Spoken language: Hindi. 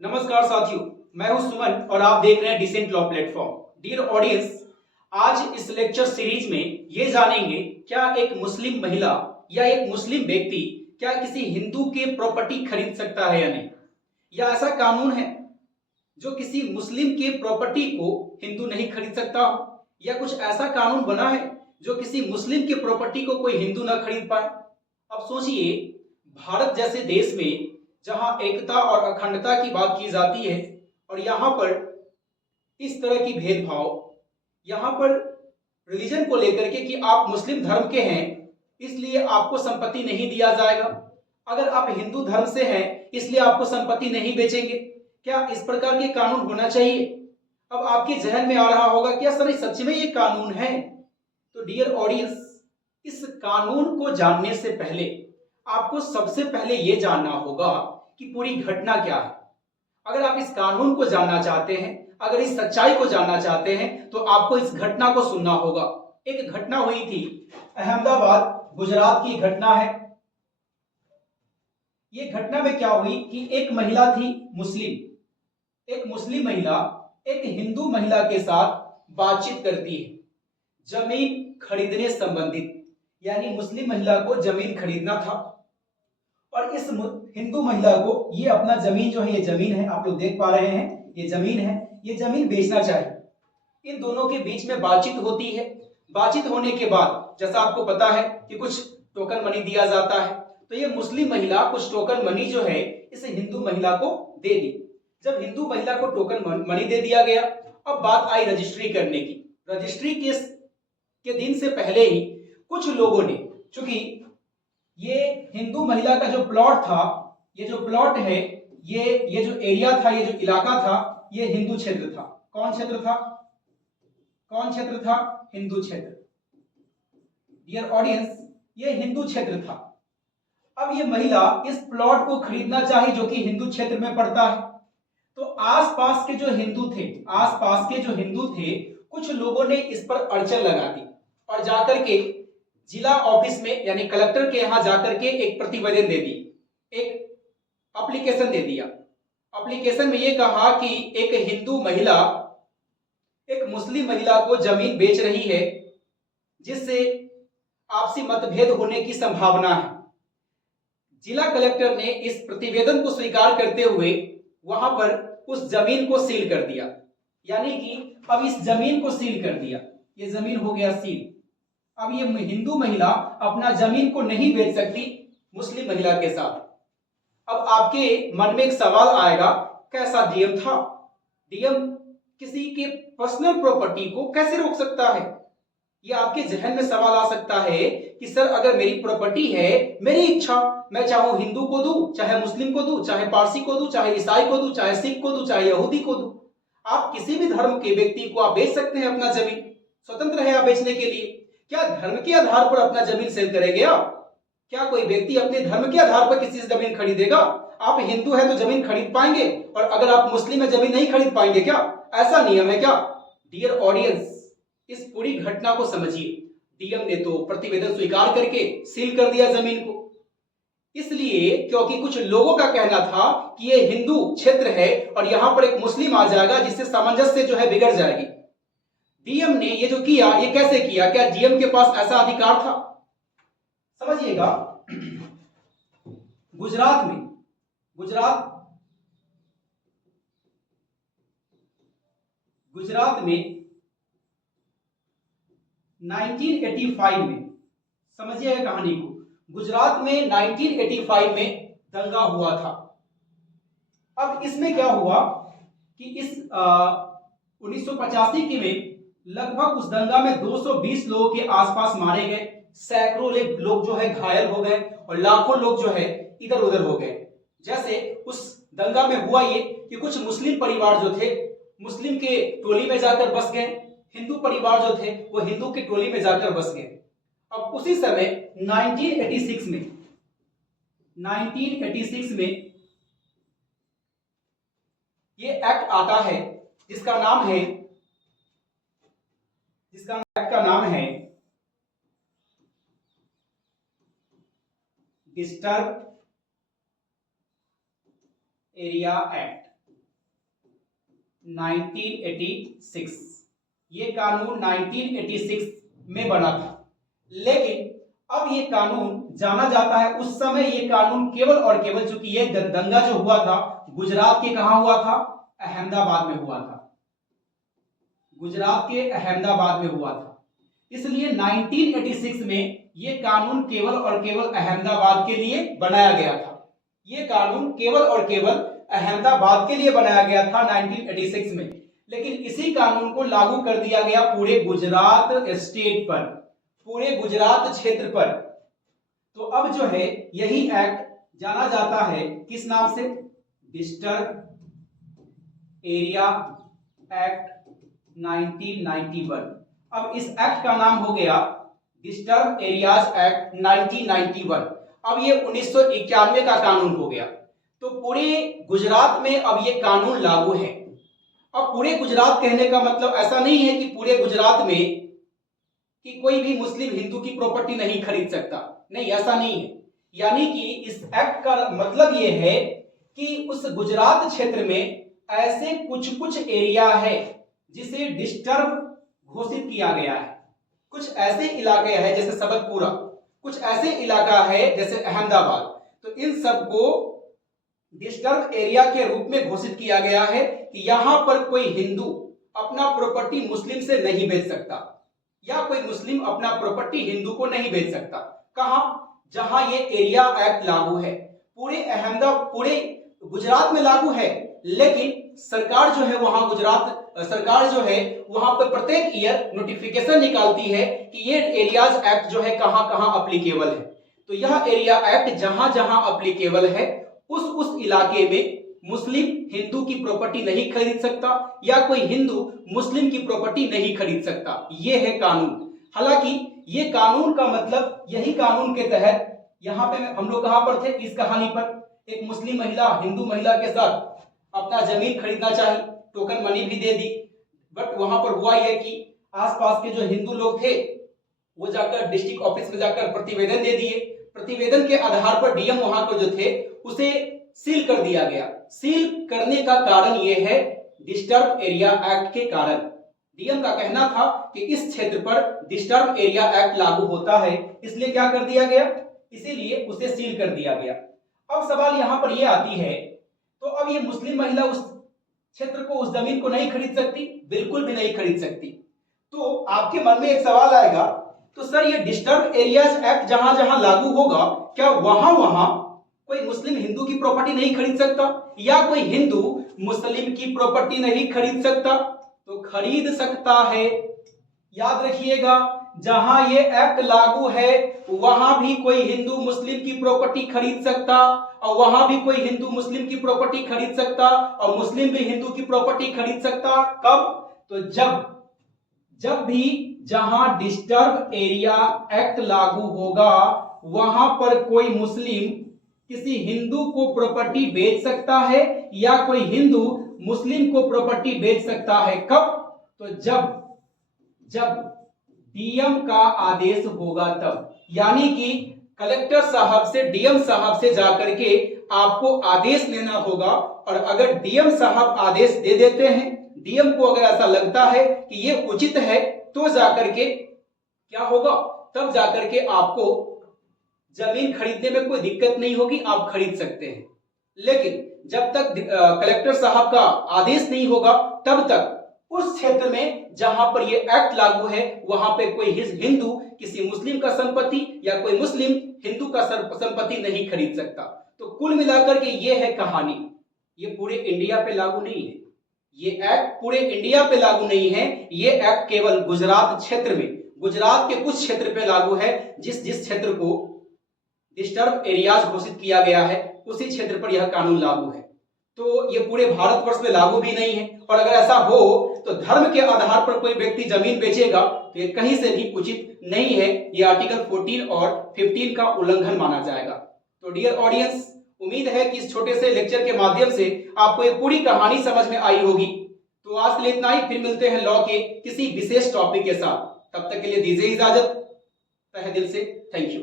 नमस्कार साथियों, मैं हूं सुमन और आप देख रहे हैं decent law platform. Dear audience, आज इस लेक्चर सीरीज में ये जानेंगे क्या एक मुस्लिम महिला या एक मुस्लिम व्यक्ति क्या किसी हिंदू के प्रॉपर्टी खरीद सकता है या नहीं, या ऐसा कानून है जो किसी मुस्लिम के प्रॉपर्टी को हिंदू नहीं खरीद सकता हो, या कुछ ऐसा कानून बना है जो किसी मुस्लिम के प्रॉपर्टी को कोई हिंदू ना खरीद पाए। अब सोचिए, भारत जैसे देश में जहां एकता और अखंडता की बात की जाती है और यहां पर इस तरह की भेदभाव, यहां पर रिलीजन को लेकर के कि आप मुस्लिम धर्म के हैं इसलिए आपको संपत्ति नहीं दिया जाएगा, अगर आप हिंदू धर्म से हैं इसलिए आपको संपत्ति नहीं बेचेंगे, क्या इस प्रकार के कानून होना चाहिए? अब आपके जहन में आ रहा होगा क्या सर सच में ये कानून है? तो डियर ऑडियंस, इस कानून को जानने से पहले आपको सबसे पहले यह जानना होगा कि पूरी घटना क्या है। अगर आप इस कानून को जानना चाहते हैं, अगर इस सच्चाई को जानना चाहते हैं तो आपको इस घटना को सुनना होगा। एक घटना हुई थी, अहमदाबाद गुजरात की घटना है। ये घटना में क्या हुई कि एक महिला थी मुस्लिम, एक मुस्लिम महिला एक हिंदू महिला के साथ बातचीत करती है जमीन खरीदने संबंधित, यानी मुस्लिम महिला को जमीन खरीदना था और इस हिंदू महिला को ये अपना जमीन जो है, ये जमीन है, आप लोग देख पा रहे हैं, ये जमीन है, ये जमीन बेचना चाहिए। इन दोनों के बीच में बातचीत होती है। बातचीत होने के बाद जैसा आपको पता है कि कुछ टोकन मनी दिया जाता है, तो ये मुस्लिम महिला कुछ टोकन मनी जो है इस हिंदू महिला को दे दी। जब हिंदू महिला को टोकन मनी दे दिया गया, अब बात आई रजिस्ट्री करने की। रजिस्ट्री के दिन से पहले ही कुछ लोगों ने, चूंकि ये हिंदू महिला का जो प्लॉट था, ये जो प्लॉट है, ये जो एरिया था, ये जो इलाका था, ये हिंदू क्षेत्र था। कौन क्षेत्र था? कौन क्षेत्र था? हिंदू क्षेत्र। डियर ऑडियंस, ये हिंदू क्षेत्र था। अब ये महिला इस प्लॉट को खरीदना चाही जो कि हिंदू क्षेत्र में पड़ता है। तो आसपास के जो हिंदू थे, आसपास के जो हिंदू थे, कुछ लोगों ने इस पर अड़चन लगा दी और जाकर के जिला ऑफिस में यानी कलेक्टर के यहां जाकर के एक प्रतिवेदन दे दी, एक एप्लीकेशन दे दिया। एप्लीकेशन में यह कहा कि एक हिंदू महिला एक मुस्लिम महिला को जमीन बेच रही है जिससे आपसी मतभेद होने की संभावना है। जिला कलेक्टर ने इस प्रतिवेदन को स्वीकार करते हुए वहां पर उस जमीन को सील कर दिया, यानी कि अब इस जमीन को सील कर दिया, ये जमीन हो गया सील। अब ये हिंदू महिला अपना जमीन को नहीं बेच सकती मुस्लिम महिला के साथ। अब आपके मन में एक सवाल आएगा, कैसा डीएम था? डीएम किसी के पर्सनल प्रॉपर्टी को कैसे रोक सकता है? ये आपके जहन में सवाल आ सकता है कि सर अगर मेरी प्रॉपर्टी है, मेरी इच्छा, मैं चाहूं हिंदू को दूं, चाहे मुस्लिम को दूं, चाहे पारसी को दूं, चाहे ईसाई को दूं, चाहे सिख को दूं, चाहे यहूदी को दूं, आप किसी भी धर्म के व्यक्ति को आप बेच सकते हैं अपना जमीन, स्वतंत्र है आप बेचने के लिए। क्या धर्म के आधार पर अपना जमीन सेल करेंगे आप? क्या कोई व्यक्ति अपने धर्म के आधार पर किसी से जमीन खरीदेगा? आप हिंदू है तो जमीन खरीद पाएंगे और अगर आप मुस्लिम है जमीन नहीं खरीद पाएंगे क्या? ऐसा नियम है क्या? डियर ऑडियंस, इस पूरी घटना को समझिए। डीएम ने तो प्रतिवेदन स्वीकार करके सील कर दिया जमीन को, इसलिए क्योंकि कुछ लोगों का कहना था कि ये हिंदू क्षेत्र है और यहां पर एक मुस्लिम आ जाएगा जिससे सामंजस्य जो है बिगड़ जाएगी। डीएम ने ये जो किया, ये कैसे किया? क्या डीएम के पास ऐसा अधिकार था? समझिएगा, गुजरात में, गुजरात में 1985 में, समझिएगा कहानी को, गुजरात में 1985 में दंगा हुआ था। अब इसमें क्या हुआ कि इस 1985 के में लगभग उस दंगा में 220 लोगों के आसपास मारे गए, सैकड़ों लोग जो है घायल हो गए और लाखों लोग जो है इधर उधर हो गए। जैसे उस दंगा में हुआ ये कि कुछ मुस्लिम परिवार जो थे मुस्लिम के टोली में जाकर बस गए, हिंदू परिवार जो थे वो हिंदू की टोली में जाकर बस गए। अब उसी समय 1986 में ये एक्ट आता है जिसका नाम है, एक्ट का नाम है डिस्टर्ब एरिया एक्ट। 1986। ये कानून 1986 में बना था, लेकिन अब ये कानून जाना जाता है, उस समय ये कानून केवल और केवल, चूंकि ये दंगा जो हुआ था गुजरात के कहां हुआ था, अहमदाबाद में हुआ था, गुजरात के अहमदाबाद में हुआ था, इसलिए 1986 में ये कानून केवल और केवल अहमदाबाद के लिए बनाया गया था। ये कानून केवल और केवल अहमदाबाद के लिए बनाया गया था 1986 में, लेकिन इसी कानून को लागू कर दिया गया पूरे गुजरात स्टेट पर, पूरे गुजरात क्षेत्र पर। तो अब जो है यही एक्ट जाना जाता है किस नाम से, डिस्टर्ब एरिया एक्ट 1991। अब इस एक्ट का नाम हो गया डिस्टर्ब एरियाज एक्ट 1991। अब ये 1991 का कानून हो गया। तो पूरे गुजरात में अब ये कानून लागू है। अब पूरे गुजरात कहने का मतलब ऐसा नहीं है कि पूरे गुजरात में कि कोई भी मुस्लिम हिंदू की प्रॉपर्टी नहीं खरीद सकता, नहीं, ऐसा नहीं है। यानी कि इस एक्ट का मतलब ये है कि उस गुजरात क्षेत्र में ऐसे कुछ कुछ एरिया है जिसे डिस्टर्ब घोषित किया गया है। कुछ ऐसे इलाके हैं जैसे सबतपुरा, कुछ ऐसे इलाका है जैसे अहमदाबाद, तो इन सबको डिस्टर्ब एरिया के रूप में घोषित किया गया है कि यहां पर कोई हिंदू अपना प्रॉपर्टी मुस्लिम से नहीं बेच सकता, या कोई मुस्लिम अपना प्रॉपर्टी हिंदू को नहीं बेच सकता। कहां, जहां ये एरिया एक्ट लागू है, पूरे गुजरात में लागू है, लेकिन सरकार जो है वहां गुजरात सरकार जो है वहां पर प्रत्येक ईयर नोटिफिकेशन निकालती है कि ये एरियाज एक्ट जो है कहां कहां अप्लीकेबल है। तो यह एरिया एक्ट जहां जहां अप्लीकेबल है उस इलाके में मुस्लिम हिंदू की प्रॉपर्टी नहीं खरीद सकता, या कोई हिंदू मुस्लिम की प्रॉपर्टी नहीं खरीद सकता। ये है कानून। हालांकि ये कानून का मतलब, यही कानून के तहत यहाँ पे हम लोग कहां पर थे इस कहानी पर, एक मुस्लिम महिला हिंदू महिला के साथ अपना जमीन खरीदना चाहिए, टोकन मनी भी दे दी, बट वहां पर हुआ यह कि आसपास के जो हिंदू लोग थे वो जाकर डिस्ट्रिक्ट ऑफिस में जाकर प्रतिवेदन दे दिए। प्रतिवेदन के आधार पर डीएम वहां को जो थे उसे सील कर दिया गया। सील करने का कारण यह है डिस्टर्ब एरिया एक्ट के कारण। डीएम का कहना था कि इस क्षेत्र पर डिस्टर्ब एरिया एक्ट लागू होता है, इसलिए क्या कर दिया गया, इसीलिए उसे सील कर दिया गया। अब सवाल यहां पर यह आती है, तो अब ये मुस्लिम महिला उस क्षेत्र को, उस जमीन को नहीं खरीद सकती, बिल्कुल भी नहीं खरीद सकती। तो आपके मन में एक सवाल आएगा, तो सर ये डिस्टर्ब एरियाज एक्ट जहां जहां लागू होगा, क्या वहां वहां कोई मुस्लिम हिंदू की प्रॉपर्टी नहीं खरीद सकता, या कोई हिंदू मुस्लिम की प्रॉपर्टी नहीं खरीद सकता? तो खरीद सकता है। याद रखिएगा, जहां ये एक्ट लागू है वहां भी कोई हिंदू मुस्लिम की प्रॉपर्टी खरीद सकता, और वहां भी कोई हिंदू मुस्लिम की प्रॉपर्टी खरीद सकता, और मुस्लिम भी हिंदू की प्रॉपर्टी खरीद सकता। कब? तो जब भी जहां डिस्टर्ब एरिया एक्ट लागू होगा वहां पर कोई मुस्लिम किसी हिंदू को प्रॉपर्टी बेच सकता है, या कोई हिंदू मुस्लिम को प्रॉपर्टी बेच सकता है। कब? तो जब डीएम का आदेश होगा तब, यानी कि कलेक्टर साहब से, डीएम साहब से जाकर के आपको आदेश लेना होगा, और अगर डीएम साहब आदेश दे देते हैं, डीएम को अगर ऐसा लगता है कि ये उचित है, तो जाकर के क्या होगा, तब जाकर के आपको जमीन खरीदने में कोई दिक्कत नहीं होगी, आप खरीद सकते हैं। लेकिन जब तक कलेक्टर साहब का आदेश नहीं होगा तब तक उस क्षेत्र में जहां पर ये एक्ट लागू है वहां पे कोई हिंदू किसी मुस्लिम का संपत्ति या कोई मुस्लिम हिंदू का संपत्ति नहीं खरीद सकता। तो कुल मिलाकर के ये है कहानी। ये पूरे इंडिया पे लागू नहीं है, ये एक्ट पूरे इंडिया पे लागू नहीं है, ये एक्ट केवल गुजरात क्षेत्र में, गुजरात के कुछ क्षेत्र पे लागू है। जिस क्षेत्र को डिस्टर्ब एरियाज घोषित किया गया है उसी क्षेत्र पर यह कानून लागू है। तो ये पूरे भारतवर्ष में लागू भी नहीं है, और अगर ऐसा हो तो धर्म के आधार पर कोई व्यक्ति जमीन बेचेगा तो ये कहीं से भी उचित नहीं है। ये आर्टिकल 14 और 15 का उल्लंघन माना जाएगा। तो डियर ऑडियंस, उम्मीद है कि इस छोटे से लेक्चर के माध्यम से आपको ये पूरी कहानी समझ में आई होगी। तो आज के लिए इतना ही, फिर मिलते हैं लॉ के किसी विशेष टॉपिक के साथ। तब तक के लिए दीजिए इजाजत। तहे दिल से थैंक यू।